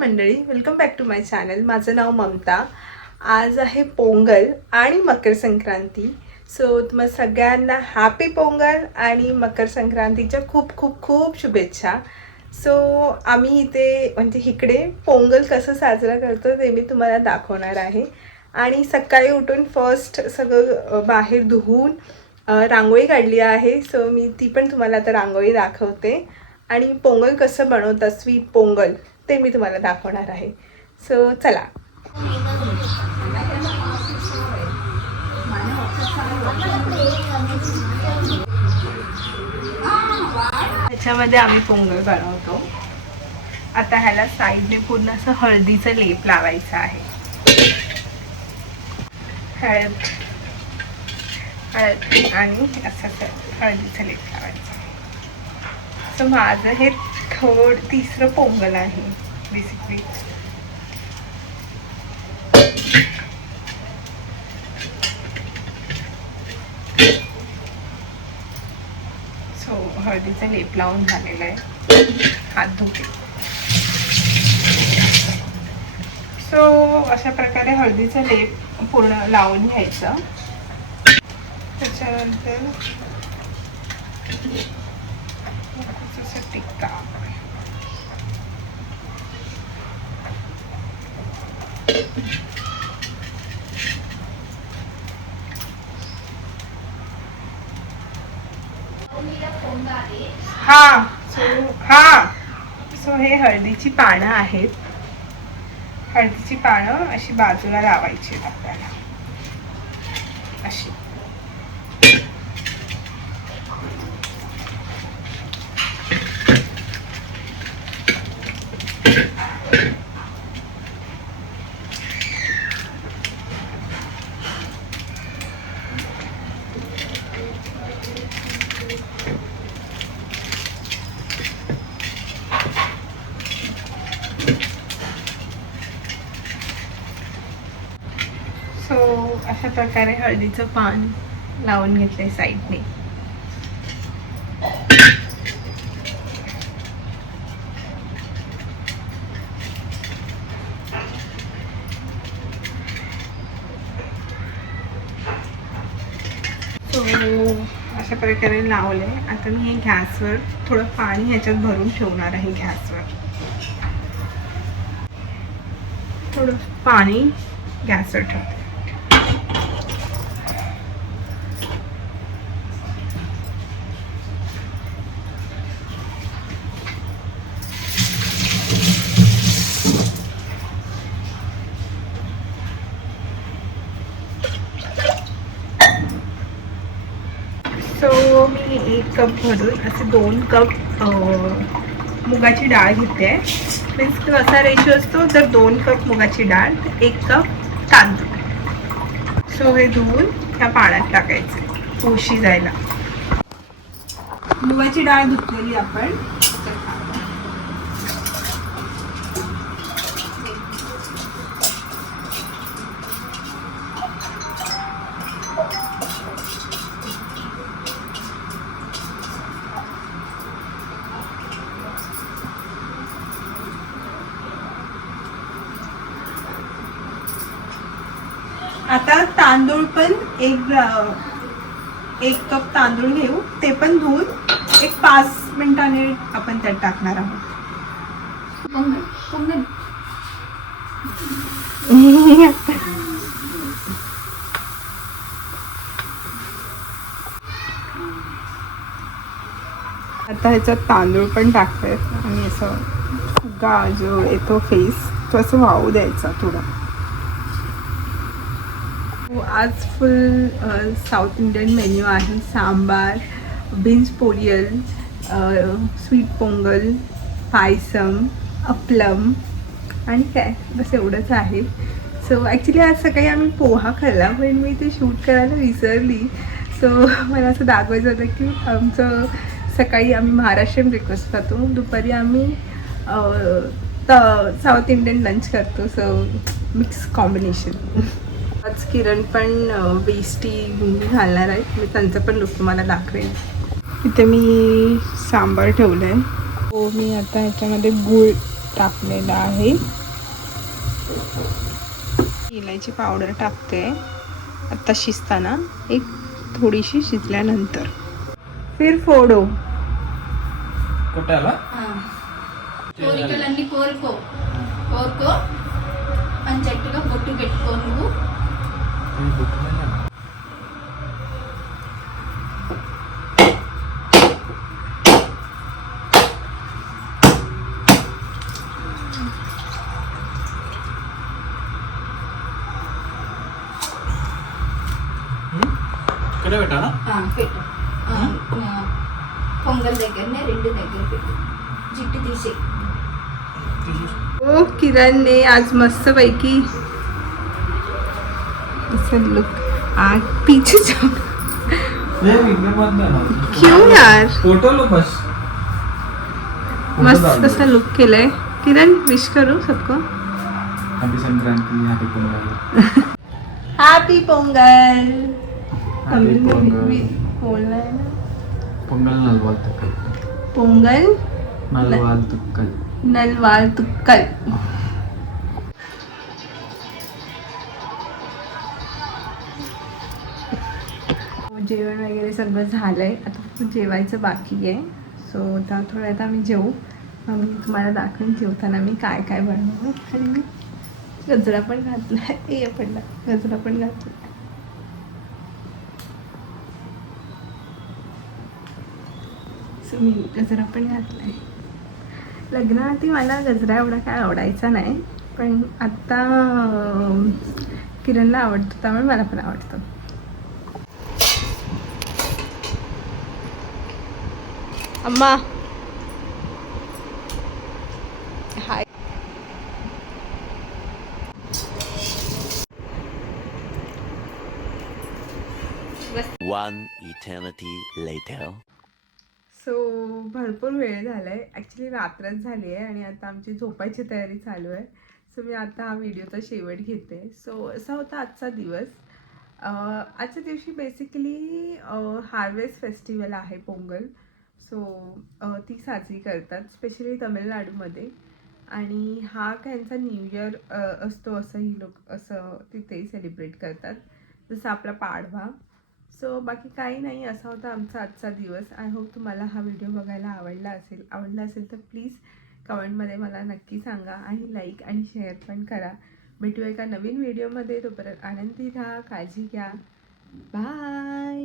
मंडळी, welcome back to my channel. माझं नाव ममता. आज आहे पोंगल आणि मकर संक्रांती. सो तुम्हाला सगळ्यांना हॅपी पोंगल आणि मकर संक्रांतीच्या खूप खूप खूप शुभेच्छा. सो आम्ही इथे म्हणजे इकडे पोंगल कसं साजरा करतो ते मी तुम्हाला दाखवणार आहे. आणि सकाळी उठून फर्स्ट सगळं बाहेर धुवून रांगोळी काढली आहे. सो मी ती पण तुम्हाला आता रांगोळी दाखवते. आणि पोंगल कसं बनवतात, स्वीट पोंगल, ते मी तुम्हाला दाखवणार आहे. सो चला. ह्याच्यामध्ये आम्ही पोंगल बनवतो. आता ह्याला साईडने पूर्ण असं हळदीचं लेप लावायचं आहे. हळद आणि असं हळदीचं लेप लावायचं. सो माझं हे तिसरं पोंगल आहे बेसिकली. सो हळदीचा लेप लावून झालेला आहे. हात धुते. सो अशा प्रकारे हळदीचा लेप पूर्ण लावून घ्यायचं. त्याच्यानंतर टिक्का. सो हे हळदीची पानं आहेत. हळदीची पानं अशी बाजूला लावायची आपल्याला, अशी. सो अशा प्रकारे हळदीचं पान लावून घेतले साईडने. सो अशा प्रकारे लावले. आता मी हे गॅसवर थोडं पाणी ह्याच्यात भरून ठेवणार आहे. गॅसवर थोडं पाणी गॅसवर ठेवते. सो मी 1 कप भरून असे 2 कप मुगाची डाळ घेते. मीन्स कसा रेशो असतो, जर 2 कप मुगाची डाळ तर 1 कप तांदूळ. सो हे धुवून ह्या पाण्यात टाकायचे उशी जायला. मुगाची डाळ धुतलेली आपण आता तांदूळ पण एक कप तांदूळ घेऊ. ते पण धुवून 5 मिनिटांनी आपण त्यात टाकणार आहोत. आता ह्याच्यात तांदूळ पण टाकतात आणि असं फुगा जो येतो फेस, तो असं वाहू द्यायचा थोडा. आज फुल साऊथ इंडियन मेन्यू आहे. सांबार, बीन्स पोरियल, स्वीट पोंगल, पायसम, अप्पलम आणि काय बस एवढंच आहे. सो ॲक्च्युली आज सकाळी आम्ही पोहा खाल्ला, पण मी ते शूट करायला विसरली. सो मला असं दाखवायचं होतं की आमचं सकाळी आम्ही महाराष्ट्रीयन ब्रेकफास्ट खातो, दुपारी आम्ही साऊथ इंडियन लंच करतो. So mix combination. आज किरण पण वेस्टी लुंगी घालणार आहेत. मी त्यांचं पण लुक तुम्हाला दाखवेन. इथे मी सांबार ठेवलं आहे. हो, मी आता ह्याच्यामध्ये गूळ टाकलेलं आहे. इलायची पावडर टाकते आता शिजताना, एक थोडीशी शिजल्यानंतर. फिर फोडो కొట్టాలా కోరికలన్నీ కోరుకో కోరుకో అని చెట్టుగా బొట్టు పెట్టుకో నువ్వు. ఇక్కడే పెట్టానా పెట్టు. పొంగల్ దగ్గరనే రెండు దగ్గర పెట్టు. జిట్టు తీసే. ओ किरण ने आज मस्त पैकी असं लुक आग पीछे जाओ. क्यों यार, फोटोलो बस मस्त असा लुक केलाय. किरण विश करू सबको happy Sankranti happy Pongal happy Pongal. Happy Pongal. बोलना है ना, పొంగల్ నల్వాల్ తుక్కల్ पोंगल నల్వాల్ తుక్కల్ नलवाल तुक्कल. जेवण वगैरे सगळं झालंय, आता फक्त जेवायचं बाकी आहे. सो आता थोड्यात आम्ही जेवू. मी तुम्हाला दाखवेन जेवताना मी काय काय बनवलं. आणि मी गजरा पण घातला, पडला गजरा पण घातला. सो मी गजरा पण घातलाय. लग्नाआधी मला गजरा एवढा काय आवडायचा नाही, पण आत्ता किरणला आवडतो, त्यामुळे मला पण आवडतो. अम्मा हाय. One eternity later. सो भरपूर वेळ झाला आहे, ॲक्च्युली रात्रच झाली आहे आणि आता आमची झोपायची तयारी चालू आहे. सो मी आता हा व्हिडिओचा शेवट घेते. सो असा होता आजचा दिवस. आजच्या दिवशी बेसिकली हार्वेस्ट फेस्टिवल आहे पोंगल. सो ती साजरी करतात स्पेशली तमिळनाडूमध्ये. आणि हा त्यांचा न्यू इयर असतो असंही लोक असं तिथे सेलिब्रेट करतात, जसं आपला पाडवा. सो बाकी काही नाही, असा होता आमचा आजचा दिवस. आय होप तुम्हाला हा व्हिडिओ बघायला आवडला असेल तर प्लीज कमेंटमध्ये मला नक्की सांगा आणि लाईक आणि शेअर पण करा. भेटूया एका नवीन व्हिडिओमध्ये. तोपर्यंत आनंदी राहा, काळजी घ्या. बाय.